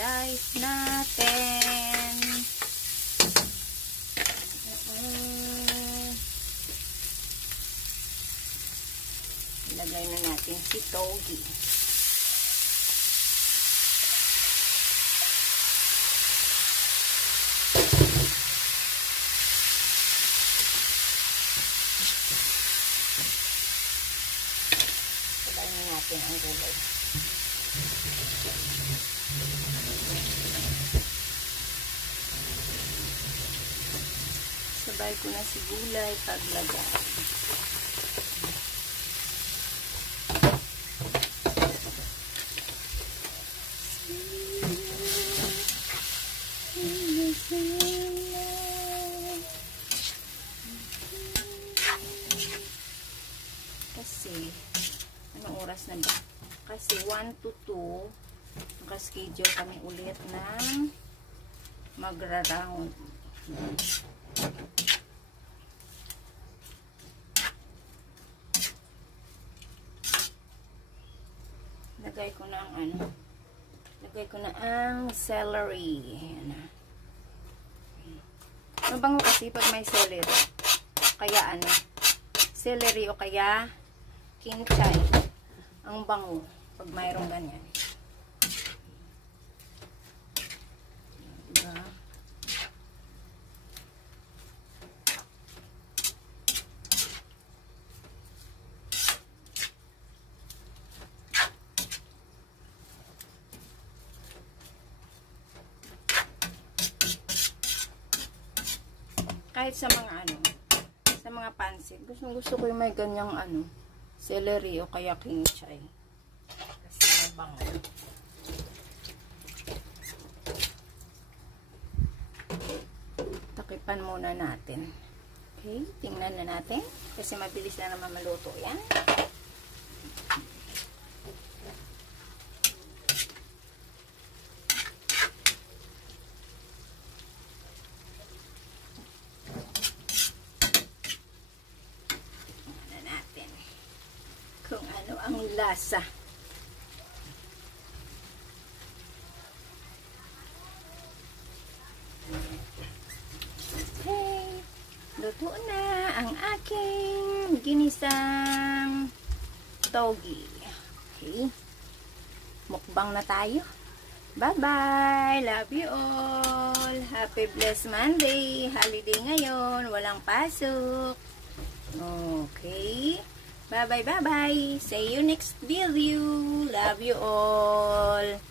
slice natin. Ilagay na natin si togi. Ilagay na natin ang gulay. Sabay ko na si gulay paglagay. Kasi anong oras na ba? Kasi 1 to 2 naka-schedule kami ulit ng magra-round. Lagay ko na ang lagay ko na ang celery. Ayan. Mabango kasi pag may celery. Kaya celery o kaya kinchay. Ang bango pag mayroong ganyan. Diba? Kahit sa mga sa mga pansit, gusto ko yung may ganyang celery o kaya kinchay. Kasi mabango. Takipan muna natin. Okay, tingnan na natin. Kasi mabilis na naman maluto yan. Kung ano ang lasa. Okay, luto na ang aking ginisang togi. Okay, mukbang na tayo. Bye-bye! Love you all! Happy blessed Monday! Holiday ngayon, walang pasok. Okay. Bye-bye, bye-bye. See you next video. Love you all.